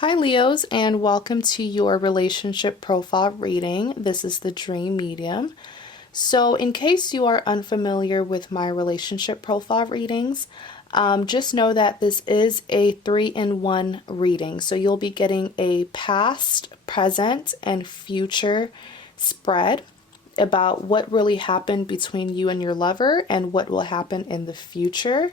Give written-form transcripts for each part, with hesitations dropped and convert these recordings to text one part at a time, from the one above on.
Hi Leos, and welcome to your relationship profile reading. This is the Dream Medium. So in case you are unfamiliar with my relationship profile readings, just know that this is a 3-in-1 reading. So you'll be getting a past, present, and future spread about what really happened between you and your lover and what will happen in the future.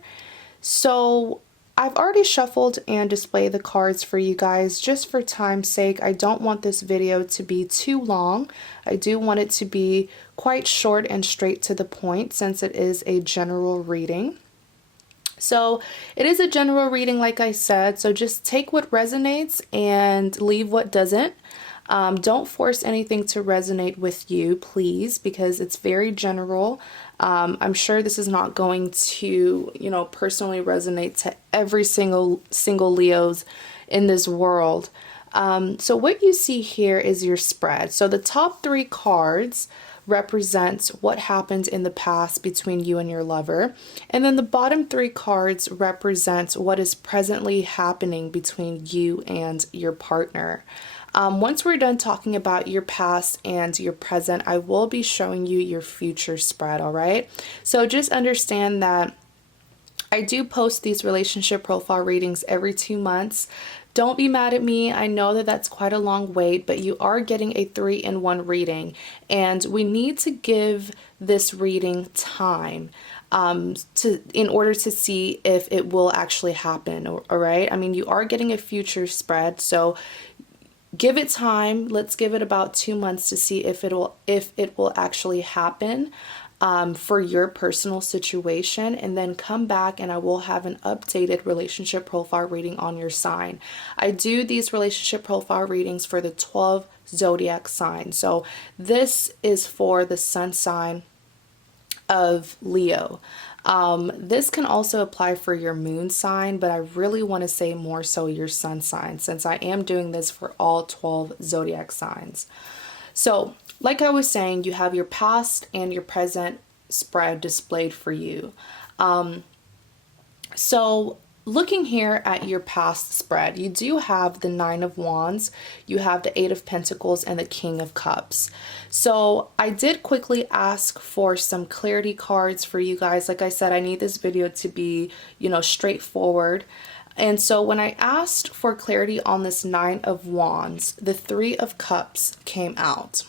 So I've already shuffled and displayed the cards for you guys just for time's sake. I don't want this video to be too long. I do want it to be quite short and straight to the point since it is a general reading. So it is a general reading, like I said, so just take what resonates and leave what doesn't. Don't force anything to resonate with you, please, because it's very general. I'm sure this is not going to, personally resonate to every single Leos in this world. So what you see here is your spread. So the top 3 cards represents what happened in the past between you and your lover. And then the bottom 3 cards represent what is presently happening between you and your partner. Once we're done talking about your past and your present, I will be showing you your future spread, all right? So just understand that I do post these relationship profile readings every 2 months. Don't be mad at me. I know that that's quite a long wait, but you are getting a 3-in-1 reading, and we need to give this reading time in order to see if it will actually happen, all right? I mean, you are getting a future spread, so give it time. Let's give it about 2 months to see if it will actually happen for your personal situation, and then come back and I will have an updated relationship profile reading on your sign. I do these relationship profile readings for the 12 zodiac signs. So this is for the sun sign of Leo. This can also apply for your moon sign, but I really want to say more so your sun sign, since I am doing this for all 12 zodiac signs. So like I was saying, you have your past and your present spread displayed for you. So looking here at your past spread, you do have the 9 of Wands, you have the 8 of Pentacles, and the King of Cups. So I did quickly ask for some clarity cards for you guys. Like I said, I need this video to be, straightforward. And so when I asked for clarity on this 9 of Wands, the 3 of Cups came out.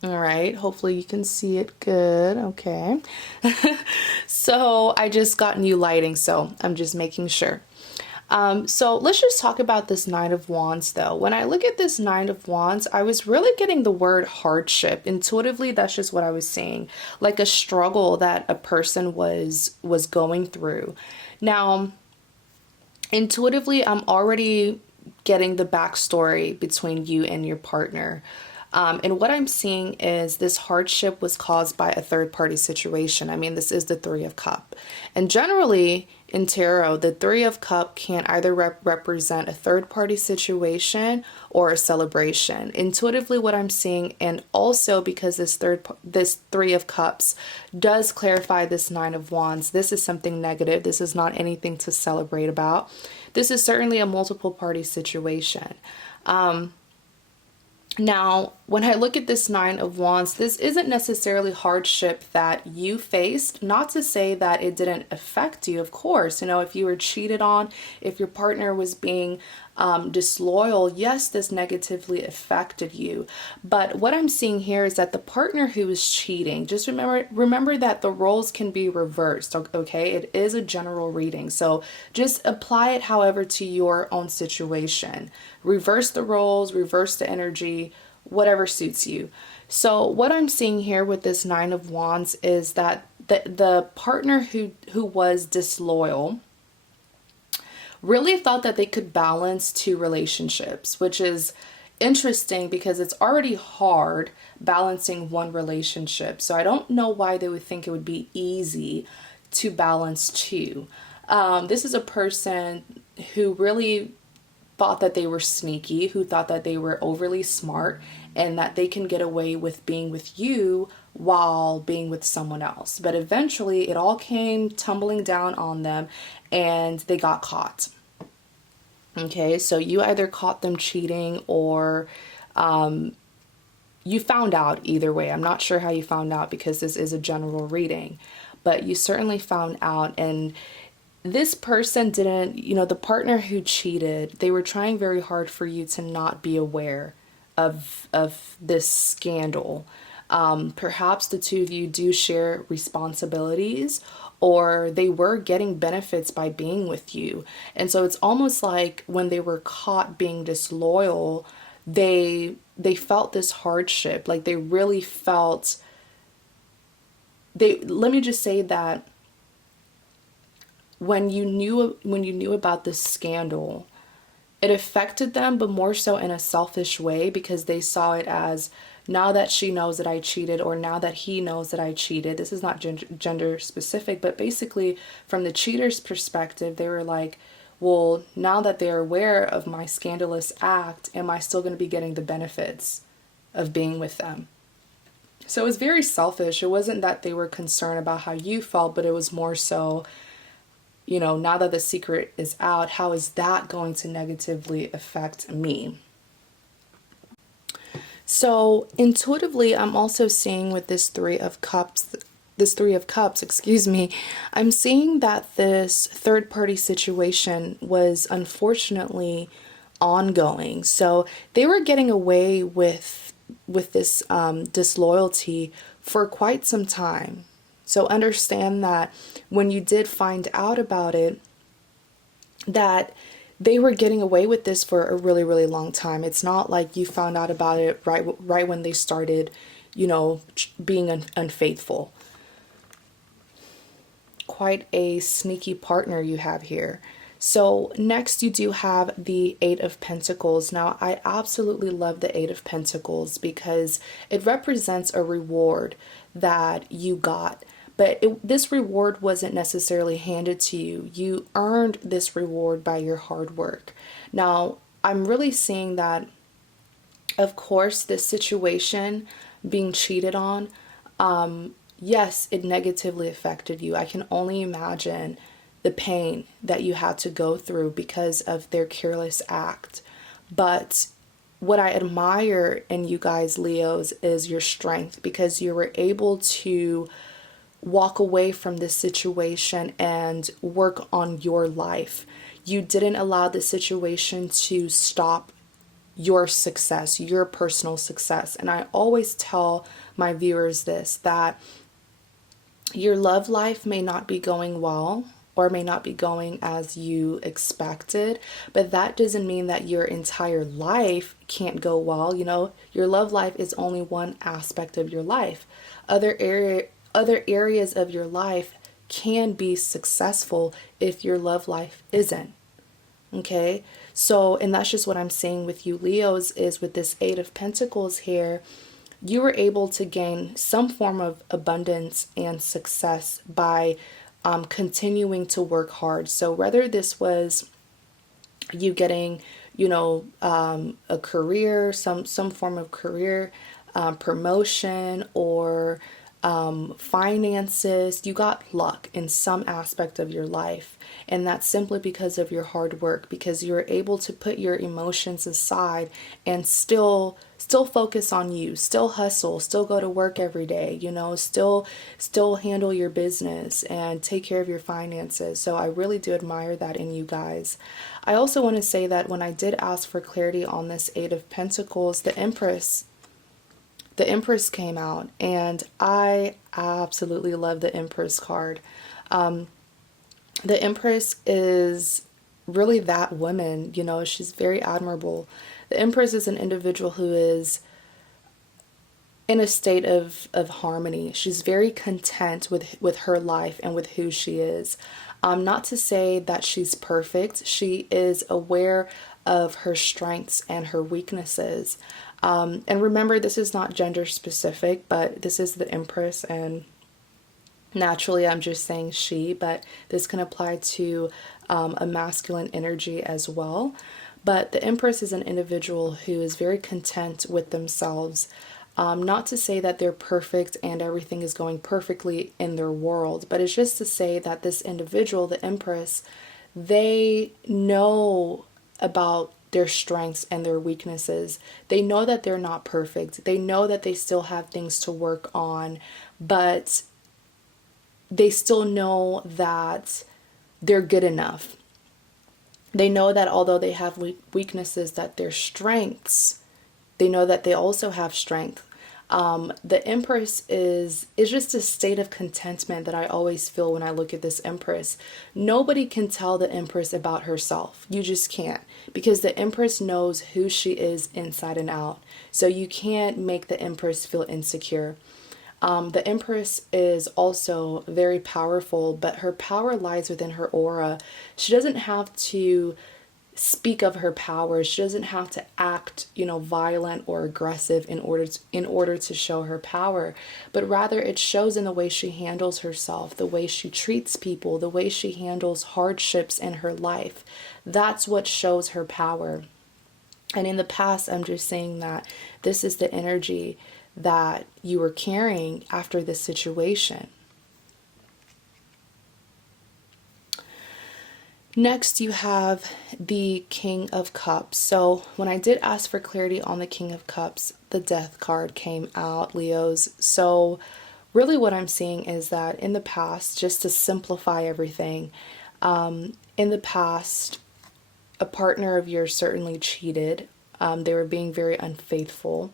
All right, hopefully you can see it good. Okay. So I just got new lighting, so I'm just making sure. So let's just talk about this 9 of Wands though. When I look at this 9 of Wands, I was really getting the word hardship. Intuitively, that's just what I was seeing, like a struggle that a person was going through. Now, intuitively, I'm already getting the backstory between you and your partner. And what I'm seeing is this hardship was caused by a third-party situation. I mean, this is the 3 of Cup. And generally, in tarot, the 3 of Cup can either represent a third-party situation or a celebration. Intuitively, what I'm seeing, and also because this 3 of Cups does clarify this 9 of Wands, this is something negative. This is not anything to celebrate about. This is certainly a multiple-party situation. Now, when I look at this 9 of Wands, this isn't necessarily hardship that you faced. Not to say that it didn't affect you, of course. If you were cheated on, if your partner was being disloyal, yes, this negatively affected you. But what I'm seeing here is that the partner who is cheating, just remember that the roles can be reversed, okay? It is a general reading, so just apply it however to your own situation. Reverse the roles, reverse the energy, whatever suits you. So what I'm seeing here with this 9 of Wands is that the partner who was disloyal really thought that they could balance 2 relationships, which is interesting because it's already hard balancing 1 relationship. So I don't know why they would think it would be easy to balance 2. This is a person who really thought that they were sneaky, who thought that they were overly smart, and that they can get away with being with you while being with someone else. But eventually it all came tumbling down on them and they got caught. Okay, so you either caught them cheating or you found out either way. I'm not sure how you found out because this is a general reading, but you certainly found out. And this person didn't, the partner who cheated, they were trying very hard for you to not be aware of this scandal. Perhaps the two of you do share responsibilities, or they were getting benefits by being with you. And so it's almost like when they were caught being disloyal, they felt this hardship. Like they really felt they let me just say that when you knew about this scandal, it affected them, but more so in a selfish way because they saw it as, now that she knows that I cheated, or now that he knows that I cheated. This is not gender specific, but basically from the cheater's perspective, they were like, well, now that they're aware of my scandalous act, am I still going to be getting the benefits of being with them? So it was very selfish. It wasn't that they were concerned about how you felt, but it was more so, now that the secret is out, how is that going to negatively affect me? So intuitively, I'm also seeing with this Three of Cups, excuse me, I'm seeing that this third party situation was unfortunately ongoing. So they were getting away with this disloyalty for quite some time. So understand that when you did find out about it, that they were getting away with this for a really, really long time. It's not like you found out about it right when they started, being unfaithful. Quite a sneaky partner you have here. So next you do have the Eight of Pentacles. Now I absolutely love the Eight of Pentacles because it represents a reward that you got. But this reward wasn't necessarily handed to you. You earned this reward by your hard work. Now, I'm really seeing that, of course, this situation, being cheated on, yes, it negatively affected you. I can only imagine the pain that you had to go through because of their careless act. But what I admire in you guys, Leos, is your strength, because you were able to walk away from this situation and work on your life. You didn't allow the situation to stop your success, your personal success. And I always tell my viewers this, that your love life may not be going well or may not be going as you expected, but that doesn't mean that your entire life can't go well. Your love life is only one aspect of your life. Other areas of your life can be successful if your love life isn't. Okay? So, and that's just what I'm saying with you, Leos, is with this Eight of Pentacles here, you were able to gain some form of abundance and success by continuing to work hard. So whether this was you getting, a career, some form of career promotion, or finances, you got luck in some aspect of your life. And that's simply because of your hard work, because you're able to put your emotions aside and still focus on you, still hustle, still go to work every day, still handle your business and take care of your finances. So I really do admire that in you guys. I also want to say that when I did ask for clarity on this Eight of Pentacles, the Empress came out, and I absolutely love the Empress card. The Empress is really that woman, she's very admirable. The Empress is an individual who is in a state of harmony. She's very content with her life and with who she is. Not to say that she's perfect. She is aware of her strengths and her weaknesses. And remember, this is not gender specific, but this is the Empress, and naturally I'm just saying she, but this can apply to a masculine energy as well. But the Empress is an individual who is very content with themselves. Not to say that they're perfect and everything is going perfectly in their world, but it's just to say that this individual, the Empress, they know about their strengths and their weaknesses. They know that they're not perfect. They know that they still have things to work on, but they still know that they're good enough. They know that although they have weaknesses, that their strengths, they know that they also have strength. The Empress is just a state of contentment that I always feel when I look at this Empress. Nobody can tell the Empress about herself. You just can't, because the Empress knows who she is inside and out. So you can't make the Empress feel insecure. The Empress is also very powerful, but her power lies within her aura. She doesn't have to speak of her power. She doesn't have to act, violent or aggressive in order to show her power, but rather it shows in the way she handles herself, the way she treats people, the way she handles hardships in her life. That's what shows her power. And in the past, I'm just saying that this is the energy that you were carrying after this situation. Next, you have the King of Cups. So when I did ask for clarity on the King of Cups, the Death card came out, Leos. So really what I'm seeing is that in the past, just to simplify everything, in the past, a partner of yours certainly cheated. They were being very unfaithful,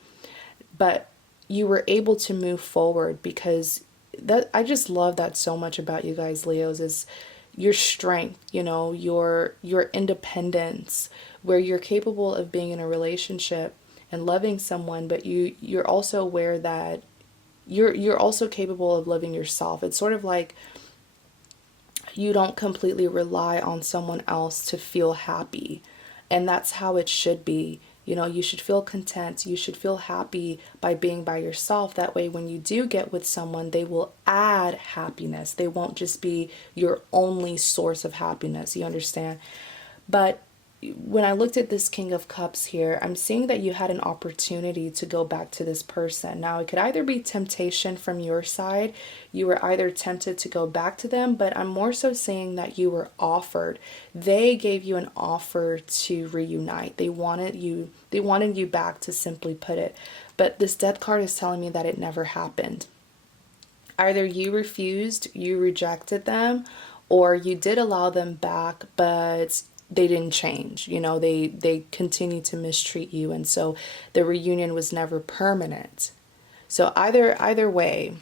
but you were able to move forward because I just love that so much about you guys, Leos, is your strength, your independence, where you're capable of being in a relationship and loving someone, but you're also aware that you're also capable of loving yourself. It's sort of like you don't completely rely on someone else to feel happy. And that's how it should be. You should feel content. You should feel happy by being by yourself. That way, when you do get with someone, they will add happiness. They won't just be your only source of happiness. You understand? But when I looked at this King of Cups here, I'm seeing that you had an opportunity to go back to this person. Now, it could either be temptation from your side. You were either tempted to go back to them, but I'm more so saying that you were offered. They gave you an offer to reunite. They wanted you back, to simply put it. But this Death card is telling me that it never happened. Either you refused, you rejected them, or you did allow them back, but they didn't change. They continue to mistreat you, and so the reunion was never permanent. So either way.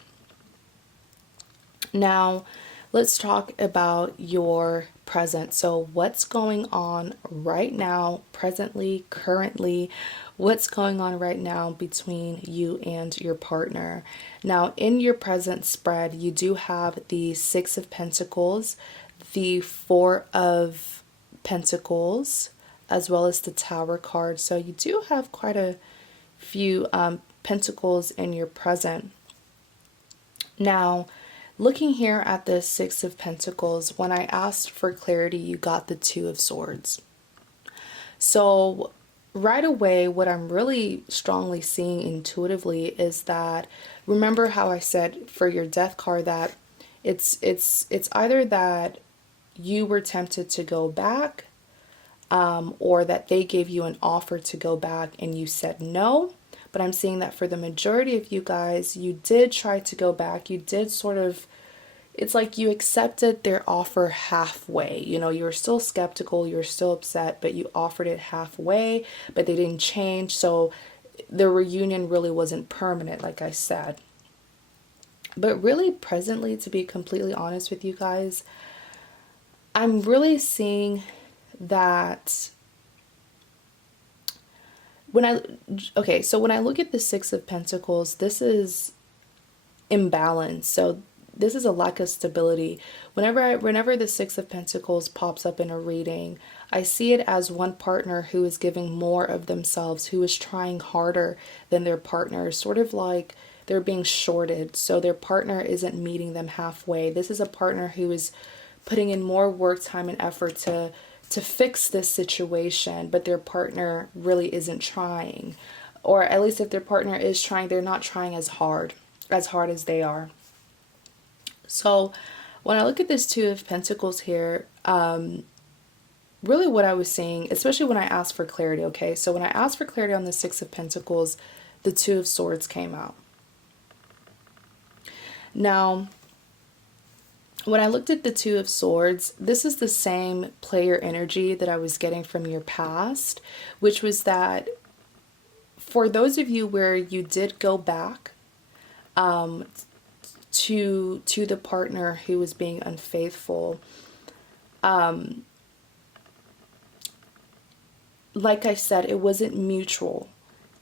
Now, let's talk about your present. So what's going on right now, presently, currently? What's going on right now between you and your partner? Now, in your present spread, you do have the Six of Pentacles, the Four of Pentacles, as well as the Tower card. So you do have quite a few pentacles in your present. Now, looking here at the Six of Pentacles, when I asked for clarity, you got the Two of Swords. So right away, what I'm really strongly seeing intuitively is that, remember how I said for your Death card that it's either that you were tempted to go back, or that they gave you an offer to go back and you said no. But I'm seeing that for the majority of you guys, you did try to go back. You did it's like you accepted their offer halfway. You were still skeptical, you were still upset, but you offered it halfway, but they didn't change. So the reunion really wasn't permanent, like I said. But really, presently, to be completely honest with you guys, I'm really seeing that when I look at the Six of Pentacles, this is imbalance. So this is a lack of stability. Whenever the Six of Pentacles pops up in a reading, I see it as one partner who is giving more of themselves, who is trying harder than their partner, sort of like they're being shorted. So their partner isn't meeting them halfway. This is a partner who is putting in more work, time, and effort to fix this situation, but their partner really isn't trying. Or at least if their partner is trying, they're not trying as hard as they are. So when I look at this Two of Pentacles here, really what I was seeing, especially when I asked for clarity, okay? So when I asked for clarity on the Six of Pentacles, the Two of Swords came out. Now, when I looked at the Two of Swords, this is the same player energy that I was getting from your past, which was that for those of you where you did go back to the partner who was being unfaithful, like I said, it wasn't mutual.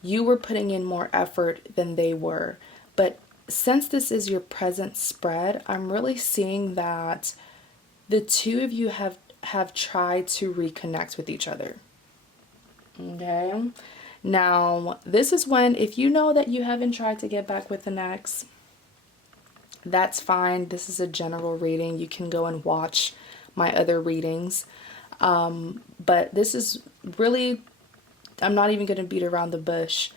You were putting in more effort than they were. But since this is your present spread, I'm really seeing that the two of you have tried to reconnect with each other. Okay? Now, this is when, if you know that you haven't tried to get back with an ex, that's fine. This is a general reading. You can go and watch my other readings. But this is really, I'm not even going to beat around the bush.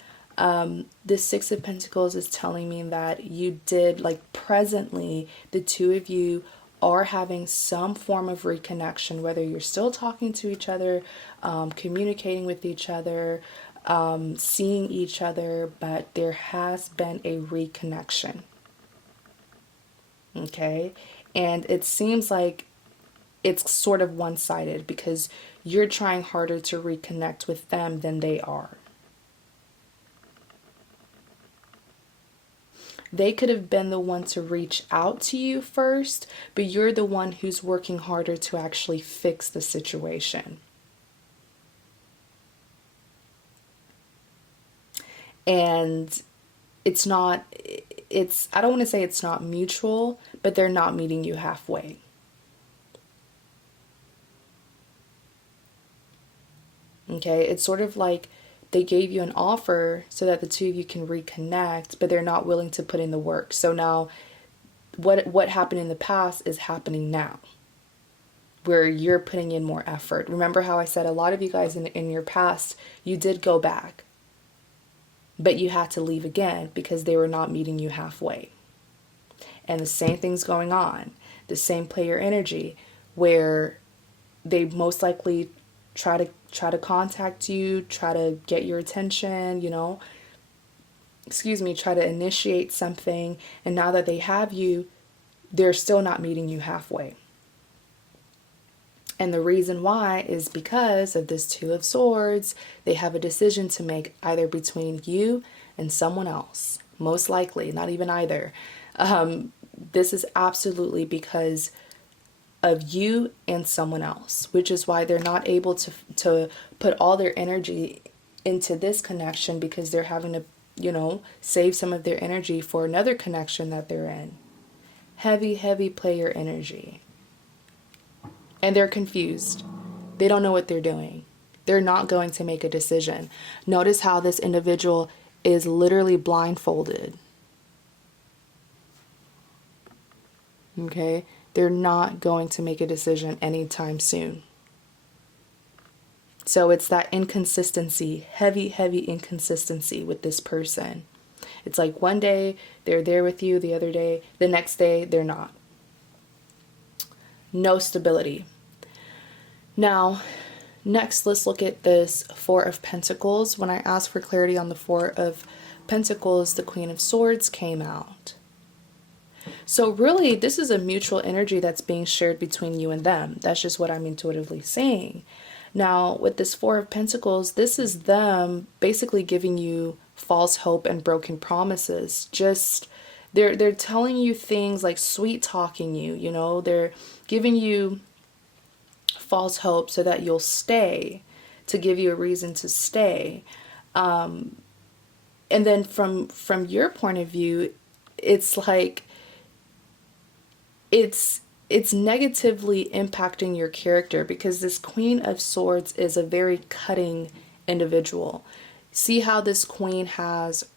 This Six of Pentacles is telling me that you did, like presently, the two of you are having some form of reconnection, whether you're still talking to each other, communicating with each other, seeing each other, but there has been a reconnection. Okay? And it seems like it's sort of one-sided because you're trying harder to reconnect with them than they are. They could have been the one to reach out to you first, but you're the one who's working harder to actually fix the situation. And it's not, I don't want to say it's not mutual, but they're not meeting you halfway. Okay, it's sort of like they gave you an offer so that the two of you can reconnect, but they're not willing to put in the work. So now what happened in the past is happening now, where you're putting in more effort. Remember how I said a lot of you guys in your past, you did go back, but you had to leave again because they were not meeting you halfway. And the same thing's going on. The same player energy where they most likely try to contact you, try to get your attention, try to initiate something. And now that they have you, they're still not meeting you halfway. And the reason why is because of this Two of Swords. They have a decision to make either between you and someone else. Most likely, not even either. This is absolutely because of you and someone else, which is why they're not able to put all their energy into this connection, because they're having to, save some of their energy for another connection that they're in. Heavy, heavy player energy. And they're confused. They don't know what they're doing. They're not going to make a decision. Notice how this individual is literally blindfolded. Okay? They're not going to make a decision anytime soon. So it's that inconsistency, heavy, heavy inconsistency with this person. It's like one day they're there with you, the next day they're not. No stability. Now, next let's look at this Four of Pentacles. When I asked for clarity on the Four of Pentacles, the Queen of Swords came out. So really, this is a mutual energy that's being shared between you and them. That's just what I'm intuitively saying. Now, with this Four of Pentacles, this is them basically giving you false hope and broken promises. Just, they're telling you things like sweet talking you, they're giving you false hope so that you'll stay, to give you a reason to stay. And then from your point of view, it's like, it's negatively impacting your character, because this Queen of Swords is a very cutting individual. See how this queen has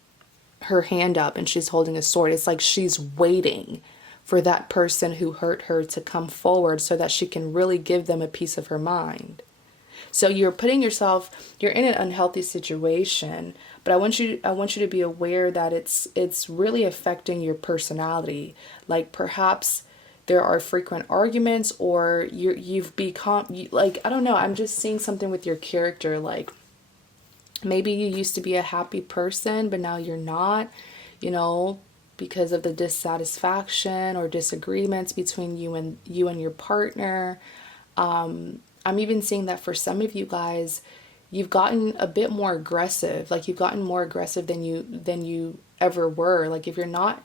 her hand up and she's holding a sword. It's like she's waiting for that person who hurt her to come forward so that she can really give them a piece of her mind. So you're putting yourself, you're in an unhealthy situation, but I want you to be aware that it's really affecting your personality. Like perhaps there are frequent arguments, or you've become, like, I don't know, I'm just seeing something with your character. Like, maybe you used to be a happy person, but now you're not, you know, because of the dissatisfaction or disagreements between you and your partner. I'm even seeing that for some of you guys, you've gotten a bit more aggressive. Like, you've gotten more aggressive than you ever were. Like, if you're not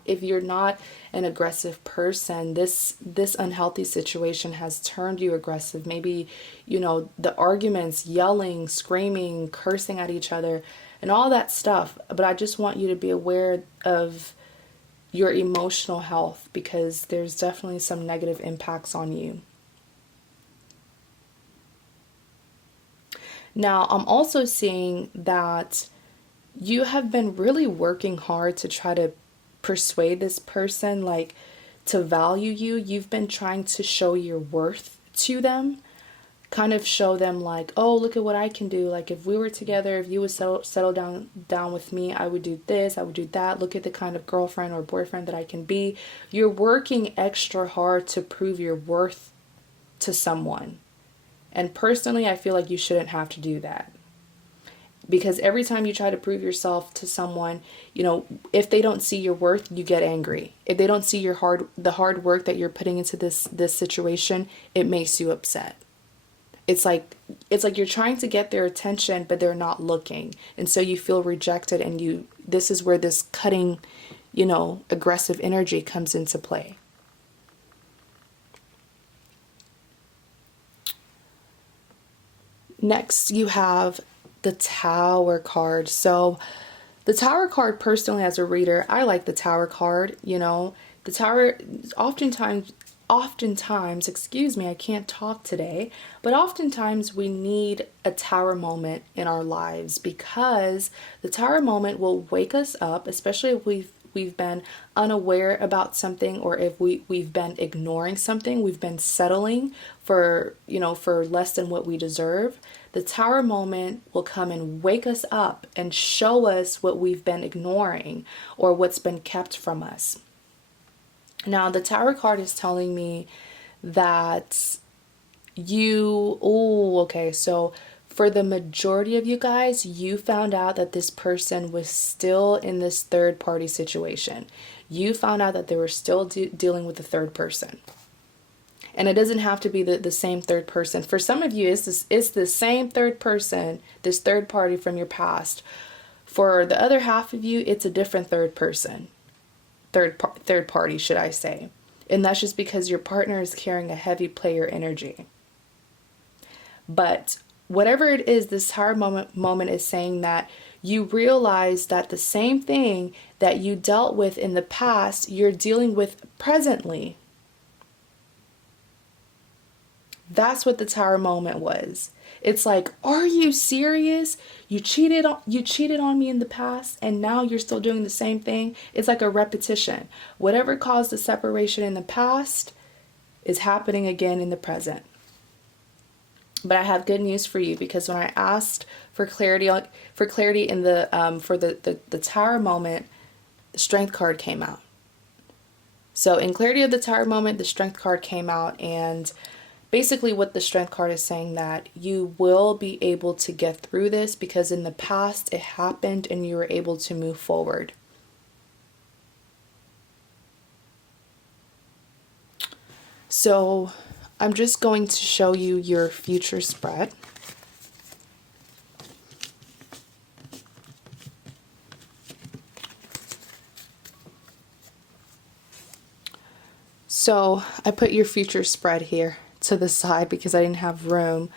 an aggressive person, this unhealthy situation has turned you aggressive. Maybe, the arguments, yelling, screaming, cursing at each other, and all that stuff. But I just want you to be aware of your emotional health, because there's definitely some negative impacts on you. Now, I'm also seeing that you have been really working hard to try to persuade this person, like, to value you. You've been trying to show your worth to them, kind of show them, like, oh, look at what I can do. Like, if we were together, if you would settle down with me, I would do this, I would do that. Look at the kind of girlfriend or boyfriend that I can be. You're working extra hard to prove your worth to someone. And personally, I feel like you shouldn't have to do that. Because every time you try to prove yourself to someone, if they don't see your worth, you get angry. If they don't see the hard work that you're putting into this situation, it makes you upset. It's like you're trying to get their attention, but they're not looking. And so you feel rejected, and this is where this cutting, aggressive energy comes into play. Next, you have the Tower card. So the Tower card, personally, as a reader, I like the Tower card. The Tower, oftentimes, excuse me, I can't talk today, but oftentimes we need a Tower moment in our lives, because the Tower moment will wake us up, especially if we've been unaware about something, or if we've been ignoring something, we've been settling for less than what we deserve. The Tower moment will come and wake us up and show us what we've been ignoring, or what's been kept from us. Now, the Tower card is telling me that so for the majority of you guys, you found out that this person was still in this third party situation. You found out that they were still dealing with the third person. And it doesn't have to be the same third person. For some of you, it's the same third person, this third party from your past. For the other half of you, it's a different third person. Third party, should I say. And that's just because your partner is carrying a heavy player energy. But whatever it is, this Tower moment is saying that you realize that the same thing that you dealt with in the past, you're dealing with presently. That's what the Tower moment was. It's like, are you serious? You cheated on me in the past, and now you're still doing the same thing. It's like a repetition. Whatever caused the separation in the past is happening again in the present. But I have good news for you, because when I asked for clarity in the Tower moment, the Strength card came out. So in clarity of the Tower moment, the Strength card came out, and basically what the Strength card is saying, that you will be able to get through this, because in the past it happened and you were able to move forward. So I'm just going to show you your future spread. So I put your future spread here to the side because I didn't have room.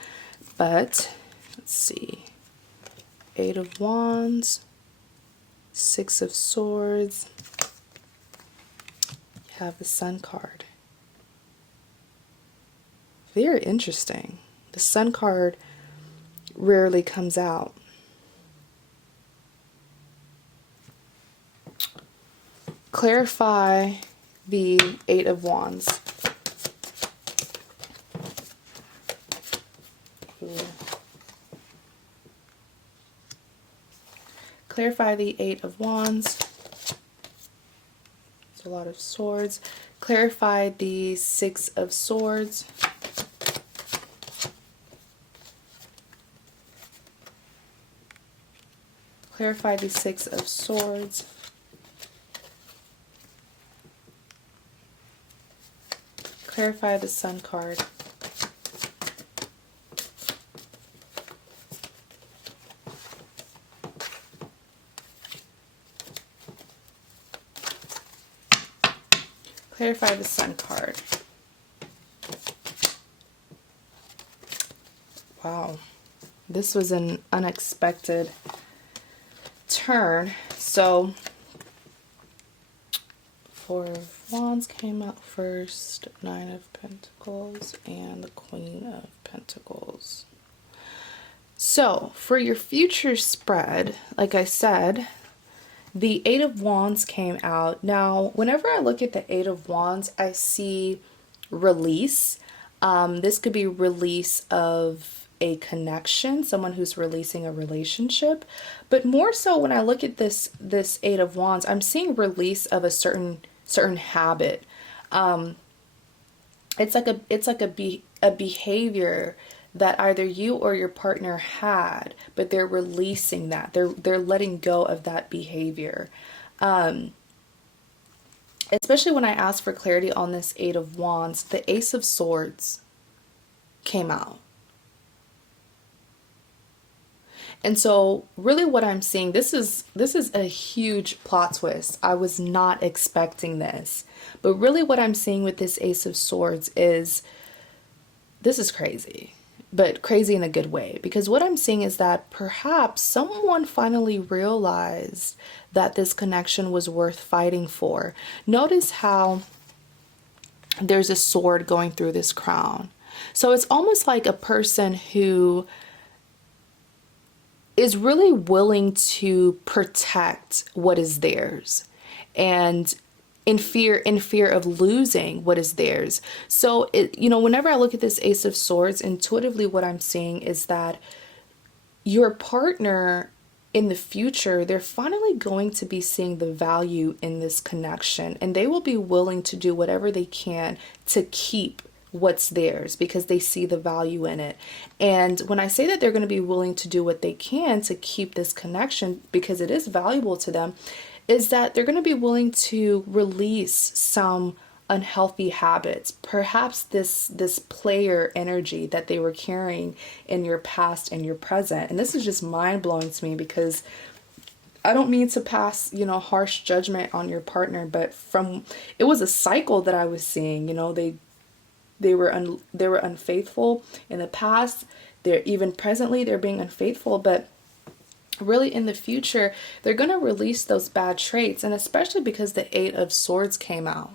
But let's see. 8 of Wands, 6 of Swords. You have the Sun card. Very interesting. The Sun card rarely comes out. Clarify the 8 of Wands. Clarify the 8 of Wands. There's a lot of swords. Clarify the Six of Swords. Clarify the Six of Swords. Clarify the Sun card. Clarify the Sun card. Wow. This was an unexpected turn. So, Four of Wands came out first, Nine of Pentacles, and the Queen of Pentacles. So, for your future spread, like I said, the Eight of Wands came out. Now, whenever I look at the Eight of Wands, I see release. This could be release of a connection, someone who's releasing a relationship. But more so, when I look at this Eight of Wands, I'm seeing release of a certain habit. It's like a behavior that either you or your partner had, but they're releasing that. They're letting go of that behavior. Especially when I asked for clarity on this Eight of Wands, the Ace of Swords came out. And so really what I'm seeing, this is a huge plot twist. I was not expecting this. But really what I'm seeing with this Ace of Swords is, this is crazy. But crazy in a good way, because what I'm seeing is that perhaps someone finally realized that this connection was worth fighting for. Notice how there's a sword going through this crown. So it's almost like a person who is really willing to protect what is theirs, and in fear of losing what is theirs. So whenever I look at this Ace of Swords, intuitively what I'm seeing is that your partner in the future, they're finally going to be seeing the value in this connection, and they will be willing to do whatever they can to keep what's theirs because they see the value in it. And when I say that they're going to be willing to do what they can to keep this connection because it is valuable to them, is that they're going to be willing to release some unhealthy habits, perhaps this player energy that they were carrying in your past and your present. And this is just mind-blowing to me, because I don't mean to pass, harsh judgment on your partner, but it was a cycle that I was seeing. They were unfaithful in the past. Even presently they're being unfaithful, but really in the future they're going to release those bad traits, and especially because the Eight of Swords came out.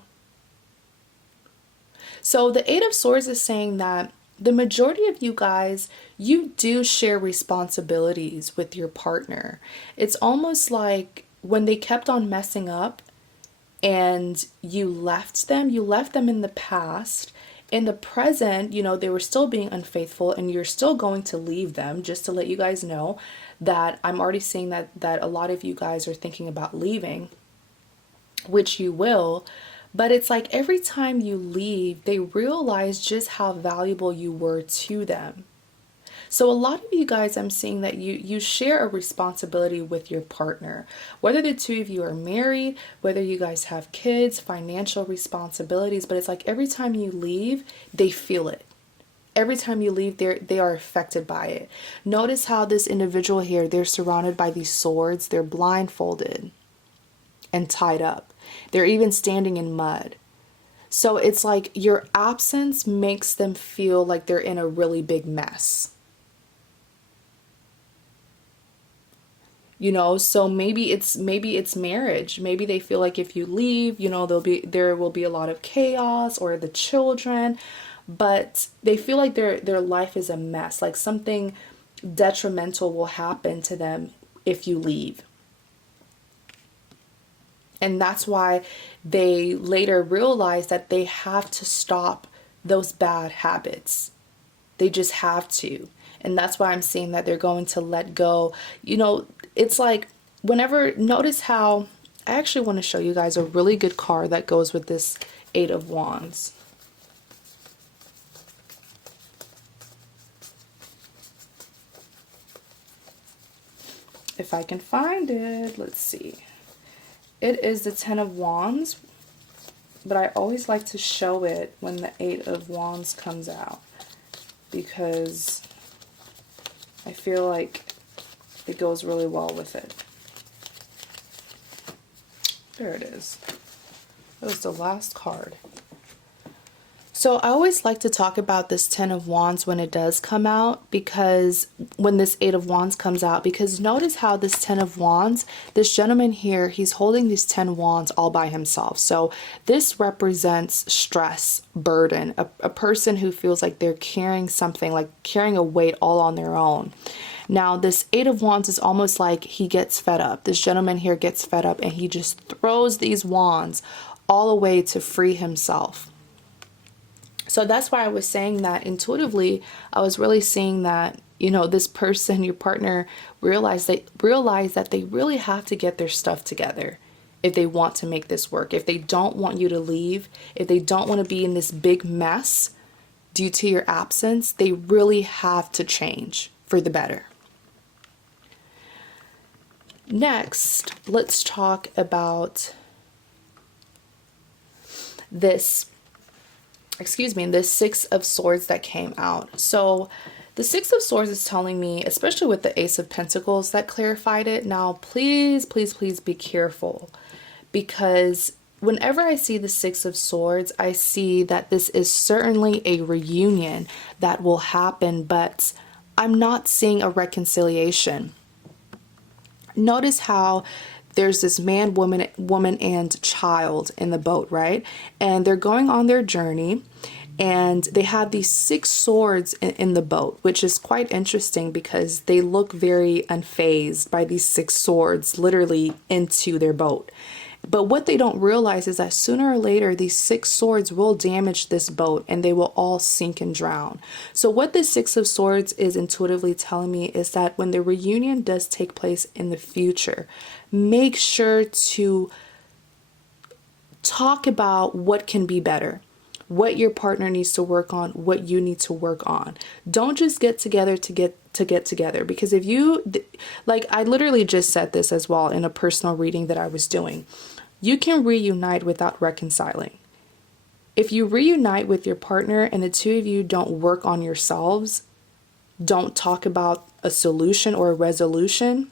So the Eight of Swords is saying that the majority of you guys, you do share responsibilities with your partner. It's almost like when they kept on messing up and you left them in the past. In the present, they were still being unfaithful, and you're still going to leave them. Just to let you guys know that I'm already seeing that a lot of you guys are thinking about leaving, which you will. But it's like every time you leave, they realize just how valuable you were to them. So a lot of you guys, I'm seeing that you share a responsibility with your partner, whether the two of you are married, whether you guys have kids, financial responsibilities. But it's like every time you leave, they feel it. Every time you leave, they are affected by it. Notice how this individual here, they're surrounded by these swords. They're blindfolded and tied up. They're even standing in mud. So it's like your absence makes them feel like they're in a really big mess. So maybe it's marriage. Maybe they feel like if you leave, there will be a lot of chaos, or the children, but they feel like their life is a mess, like something detrimental will happen to them if you leave. And that's why they later realize that they have to stop those bad habits. They just have to. And that's why I'm seeing that they're going to let go. It's like notice how I actually want to show you guys a really good card that goes with this Eight of Wands. If I can find it, let's see. It is the Ten of Wands, but I always like to show it when the Eight of Wands comes out because I feel like it goes really well with it. There it is. That was the last card. So I always like to talk about this Ten of Wands when it does come out, because when this Eight of Wands comes out, because notice how this Ten of Wands, this gentleman here, he's holding these 10 wands all by himself. So this represents stress, burden, a person who feels like they're carrying something, like carrying a weight all on their own. Now, this Eight of Wands is almost like he gets fed up. This gentleman here gets fed up and he just throws these wands all away to free himself. So that's why I was saying that intuitively, I was really seeing that, you know, this person, your partner, realize that they really have to get their stuff together if they want to make this work. If they don't want you to leave, if they don't want to be in this big mess due to your absence, they really have to change for the better. Next, let's talk about this Six of Swords that came out. So the Six of Swords is telling me, especially with the Ace of Pentacles that clarified it. Now, please, please, please be careful, because whenever I see the Six of Swords, I see that this is certainly a reunion that will happen, but I'm not seeing a reconciliation. Notice how there's this man, woman, and child in the boat, right? And they're going on their journey, and they have these 6 swords in the boat, which is quite interesting because they look very unfazed by these 6 swords literally into their boat. But what they don't realize is that sooner or later, these 6 swords will damage this boat and they will all sink and drown. So what this Six of Swords is intuitively telling me is that when the reunion does take place in the future, make sure to talk about what can be better, what your partner needs to work on, what you need to work on. Don't just get together to get together, because if you, like I literally just said this as well in a personal reading that I was doing, you can reunite without reconciling. If you reunite with your partner and the two of you don't work on yourselves, don't talk about a solution or a resolution,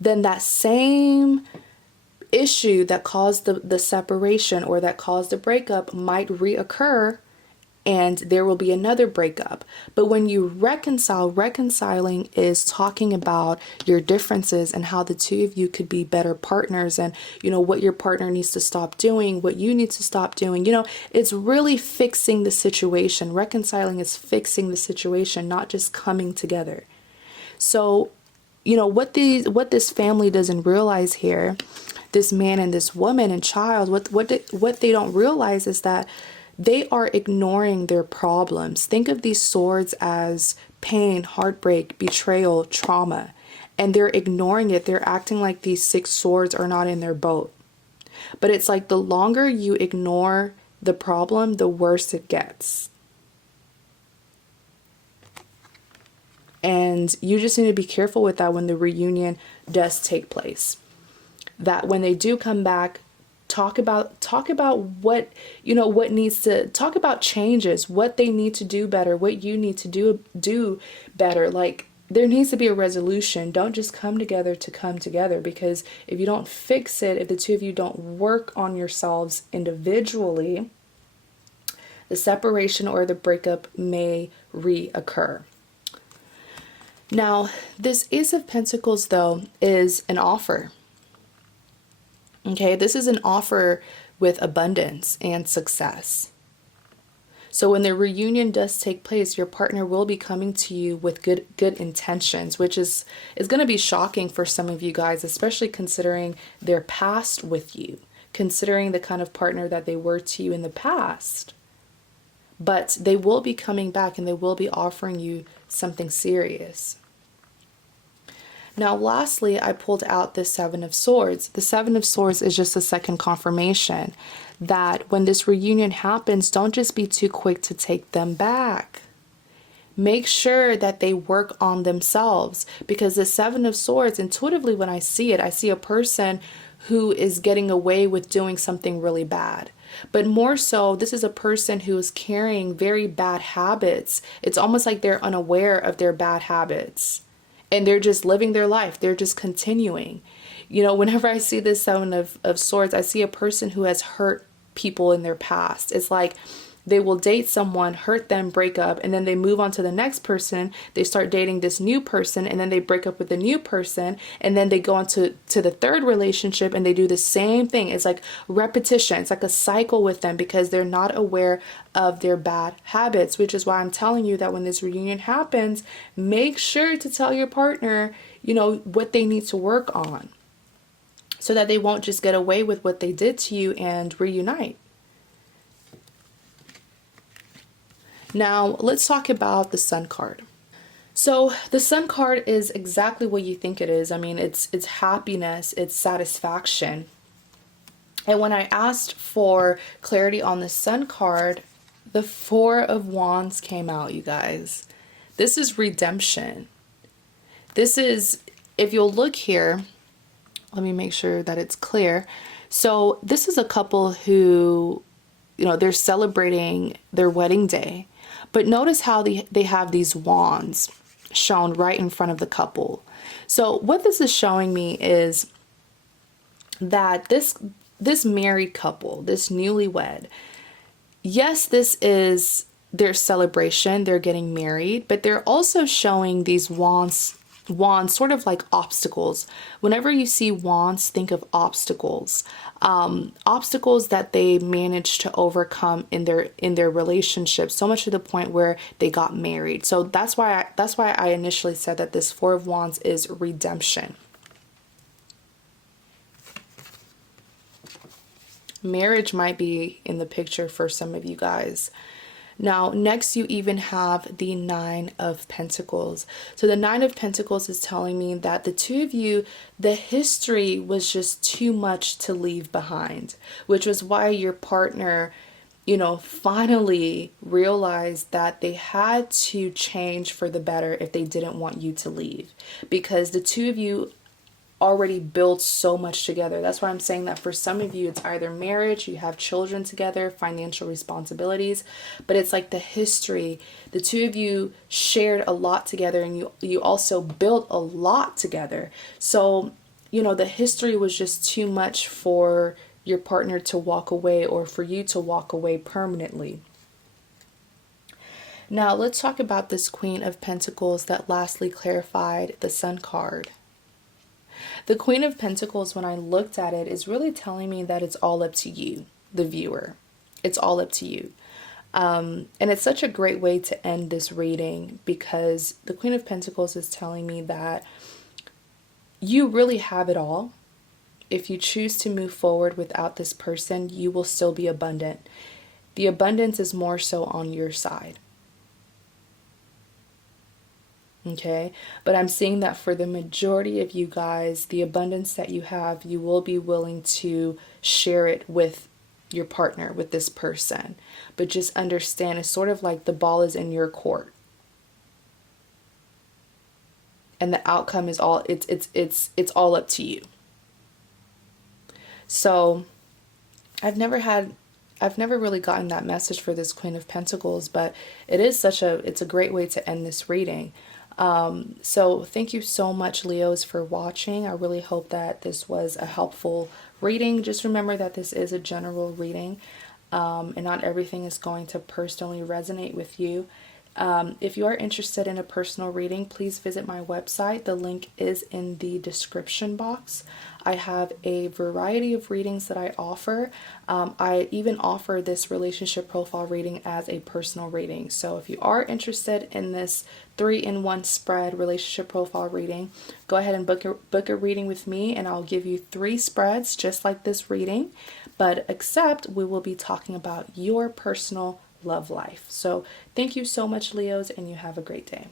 then that same issue that caused the separation or that caused the breakup might reoccur, and there will be another breakup. But when you reconcile, reconciling is talking about your differences and how the two of you could be better partners, and you know what your partner needs to stop doing, what you need to stop doing. You know, it's really fixing the situation. Reconciling is fixing the situation, not just coming together. So, you know, what this family doesn't realize here, this man and this woman and child, what they don't realize is that they are ignoring their problems. Think of these swords as pain, heartbreak, betrayal, trauma, and they're ignoring it. They're acting like these 6 swords are not in their boat. But it's like the longer you ignore the problem, the worse it gets. And you just need to be careful with that when the reunion does take place. That when they do come back, talk about what, you know, what needs to, talk about changes, what they need to do better, what you need to do better. Like, there needs to be a resolution. Don't just come together to come together, because if you don't fix it, if the two of you don't work on yourselves individually, the separation or the breakup may reoccur. Now, this Ace of Pentacles, though, is an offer. Okay, this is an offer with abundance and success. So when the reunion does take place, your partner will be coming to you with good intentions, which is going to be shocking for some of you guys, especially considering their past with you, considering the kind of partner that they were to you in the past. But they will be coming back and they will be offering you something serious. Now, lastly, I pulled out the Seven of Swords. The Seven of Swords is just a second confirmation that when this reunion happens, don't just be too quick to take them back. Make sure that they work on themselves, because the Seven of Swords, intuitively when I see it, I see a person who is getting away with doing something really bad. But more so, this is a person who is carrying very bad habits. It's almost like they're unaware of their bad habits and they're just living their life. They're just continuing. You know, whenever I see this Seven of Swords, I see a person who has hurt people in their past. It's like they will date someone, hurt them, break up, and then they move on to the next person. They start dating this new person, and then they break up with the new person, and then they go on to the third relationship, and they do the same thing. It's like repetition. It's like a cycle with them because they're not aware of their bad habits, which is why I'm telling you that when this reunion happens, make sure to tell your partner, you know, what they need to work on so that they won't just get away with what they did to you and reunite. Now, let's talk about the Sun card. So the Sun card is exactly what you think it is. I mean, it's happiness, it's satisfaction. And when I asked for clarity on the Sun card, the Four of Wands came out, you guys. This is redemption. This is, if you'll look here, let me make sure that it's clear. So this is a couple who, you know, they're celebrating their wedding day. But notice how they have these wands shown right in front of the couple. So what this is showing me is that this married couple, this newlywed, yes, this is their celebration. They're getting married, but they're also showing these wands sort of like obstacles. Whenever you see wands, think of obstacles. Obstacles that they managed to overcome in their relationship, so much to the point where they got married. So that's why I initially said that this Four of Wands is redemption. Marriage might be in the picture for some of you guys. Now, next you even have the Nine of Pentacles. So the Nine of Pentacles is telling me that the two of you, the history was just too much to leave behind, which was why your partner, you know, finally realized that they had to change for the better if they didn't want you to leave, because the two of you already built so much together. That's why I'm saying that for some of you, it's either marriage, you have children together, financial responsibilities, but it's like the history. The two of you shared a lot together, and you also built a lot together. So, you know, the history was just too much for your partner to walk away, or for you to walk away permanently. Now, let's talk about this Queen of Pentacles that lastly clarified the Sun card. The Queen of Pentacles, when I looked at it, is really telling me that it's all up to you, the viewer. It's all up to you. And it's such a great way to end this reading, because the Queen of Pentacles is telling me that you really have it all. If you choose to move forward without this person, you will still be abundant. The abundance is more so on your side. Okay, but I'm seeing that for the majority of you guys, the abundance that you have, you will be willing to share it with your partner, with this person. But just understand, it's sort of like the ball is in your court, and the outcome is all it's all up to you. So I've never really gotten that message for this Queen of Pentacles, but it's a great way to end this reading. So thank you so much, Leos, for watching. I really hope that this was a helpful reading. Just remember that this is a general reading, and not everything is going to personally resonate with you. If you are interested in a personal reading, please visit my website. The link is in the description box. I have a variety of readings that I offer. I even offer this relationship profile reading as a personal reading. So if you are interested in this 3-in-1 spread relationship profile reading, go ahead and book a reading with me, and I'll give you 3 spreads just like this reading, but except we will be talking about your personal love life. So thank you so much, Leos, and you have a great day.